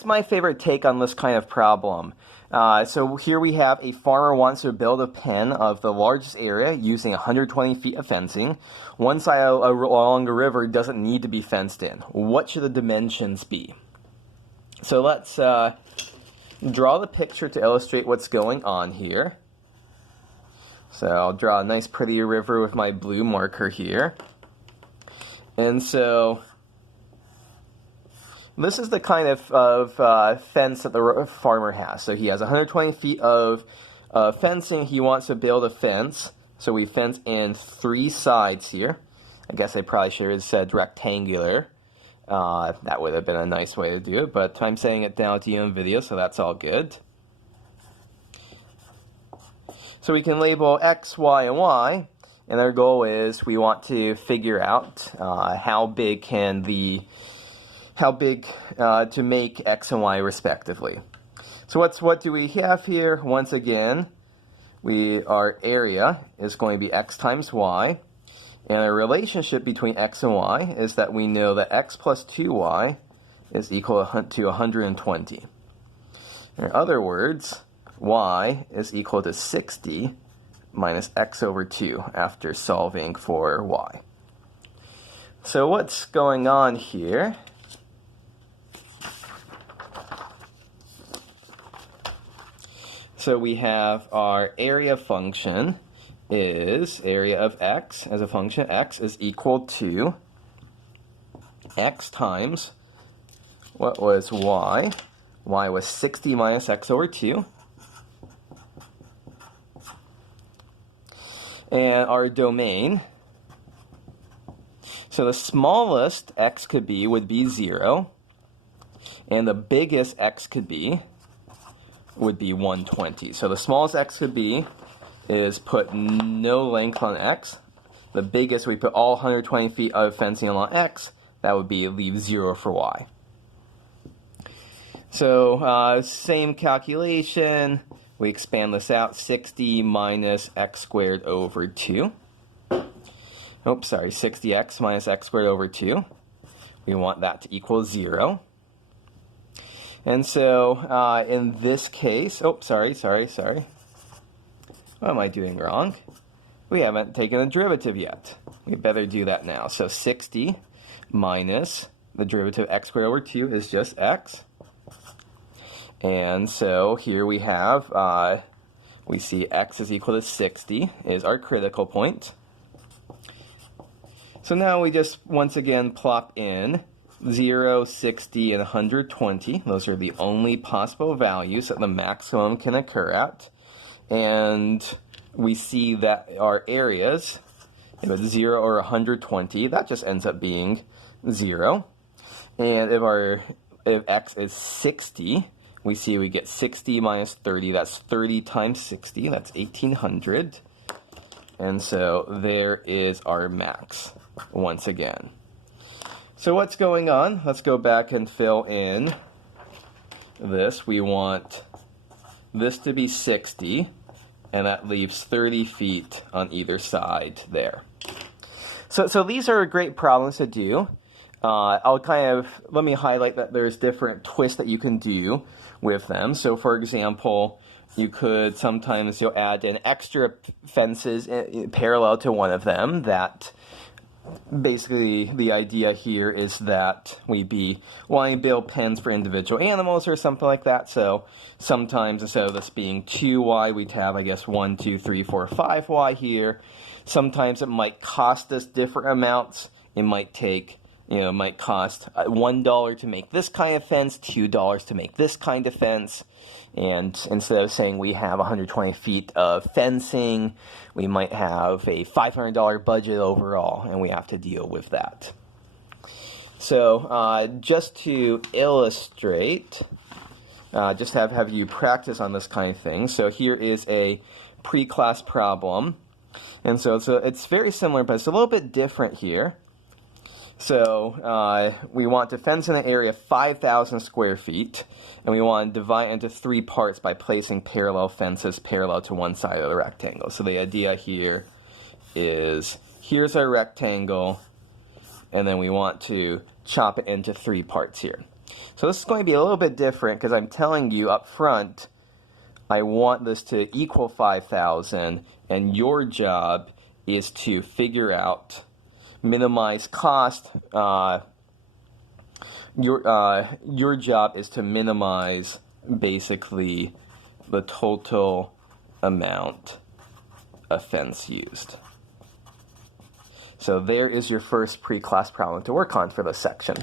here's my favorite take on this kind of problem. So here we have a farmer wants to build a pen of the largest area using 120 feet of fencing. One side along a river doesn't need to be fenced in. What should the dimensions be? So let's draw the picture to illustrate what's going on here. So I'll draw a nice pretty river with my blue marker here. And so this is the kind of fence that the farmer has. So he has 120 feet of fencing. He wants to build a fence. So we fence in 3 sides here. I guess I probably should have said rectangular. That would have been a nice way to do it, but I'm saying it down to you in video, so that's all good. So we can label X, Y, and Y, and our goal is we want to figure out how big to make X and Y respectively. So what do we have here? Once again, our area is going to be X times Y. And our relationship between X and Y is that we know that X plus 2Y is equal to 120. In other words, Y is equal to 60 minus X over 2 after solving for Y. So what's going on here? So we have our area function is area of X as a function. X is equal to X times what was Y. Y was 60 minus X over 2. And our domain, so the smallest X could be would be 0. And the biggest X could be would be 120. So the smallest X could be is put no length on X. The biggest, we put all 120 feet of fencing along X. That would be leave 0 for Y. So same calculation. We expand this out. 60 minus X squared over 2. Oops, sorry, 60X minus X squared over 2. We want that to equal 0. And so in this case, sorry. What am I doing wrong? We haven't taken a derivative yet. We better do that now. So 60 minus the derivative of X squared over 2 is just X. And so here we have, we see X is equal to 60 is our critical point. So now we just once again plop in 0, 60, and 120. Those are the only possible values that the maximum can occur at. And we see that our areas, if it's 0 or 120, that just ends up being 0. And if X is 60, we see we get 60 minus 30. That's 30 times 60. That's 1800. And so there is our max once again. So what's going on? Let's go back and fill in this. We want this to be 60. And that leaves 30 feet on either side there. So these are great problems to do. Let me highlight that there's different twists that you can do with them. So for example, you could sometimes add in extra fences parallel to one of them. That basically the idea here is that we'd be wanting to build pens for individual animals or something like that. So sometimes instead of this being 2Y, we'd have, I guess, 1, 2, 3, 4, 5Y here. Sometimes it might cost us different amounts. It might take, it might cost $1 to make this kind of fence, $2 to make this kind of fence. And instead of saying we have 120 feet of fencing, we might have a $500 budget overall, and we have to deal with that. So just to illustrate, just have you practice on this kind of thing. So here is a pre-class problem. And so it's very similar, but it's a little bit different here. So we want to fence in an area of 5,000 square feet, and we want to divide into 3 parts by placing parallel fences parallel to one side of the rectangle. So the idea here is, here's our rectangle, and then we want to chop it into 3 parts here. So this is going to be a little bit different because I'm telling you up front, I want this to equal 5,000, and your job is to figure out, minimize cost. Your job is to minimize basically the total amount of fence used. So there is your first pre-class problem to work on for this section.